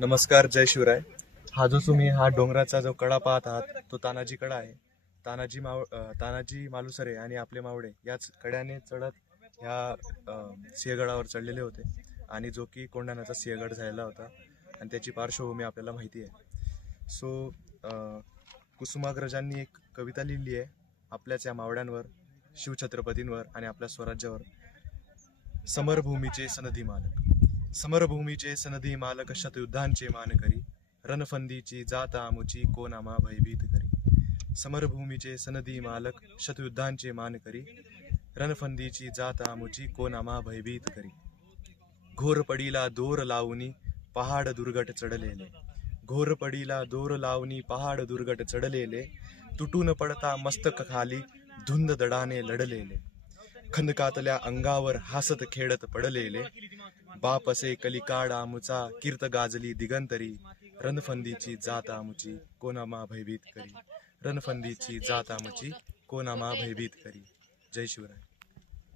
नमस्कार जय शिवराय. हा जो तुम्ही हा डोंगराचा जो कडा पाहत आहात तो तानाजी कडा आहे. तानाजी माव तानाजी मालुसरे आणि आपले मावडे याच कड्याने चढत ह्या सिंहगडावर चढलेले होते. आणि जो की कोंढाण्याचा सिंहगड झालेला होता. आणि त्याची पार्श्वभूमी आपल्याला माहिती आहे. सो कुसुमाग्रजांनी एक कविता लिहिली आहे आपल्याच या मावड्यांवर शिवछत्रपतींवर आणि आपल्या स्वराज्यावर. समरभूमीचे सनदी मालक. समरभूमीचे सनदी मालक शतयुद्धांचे मानकरी रणफंदीची जात आमुची कोनामा भयभीत करी. समरभूमीचे सनदी मालक शतयुद्धांचे मानकरी रणफंदीची जात आमुची कोनामा भयभीत करी. घोरपडीला दोर लावणी पहाड दुर्गट चढलेले. घोरपडीला दोर लावणी पहाड दुर्गट चढलेले. तुटून पडता मस्तक खाली धुंद दडाने लढलेले. खंदकातल्या अंगावर हसत खेळत पडलेले. बाप असे कलिकाड आमुचा कीर्त गाजली दिगंतरी. रणफंदीची जात आमुची कोनामा भयभीत करी. रणफंदीची जात आमुची कोनामा भयभीत करी. जय शिवराय.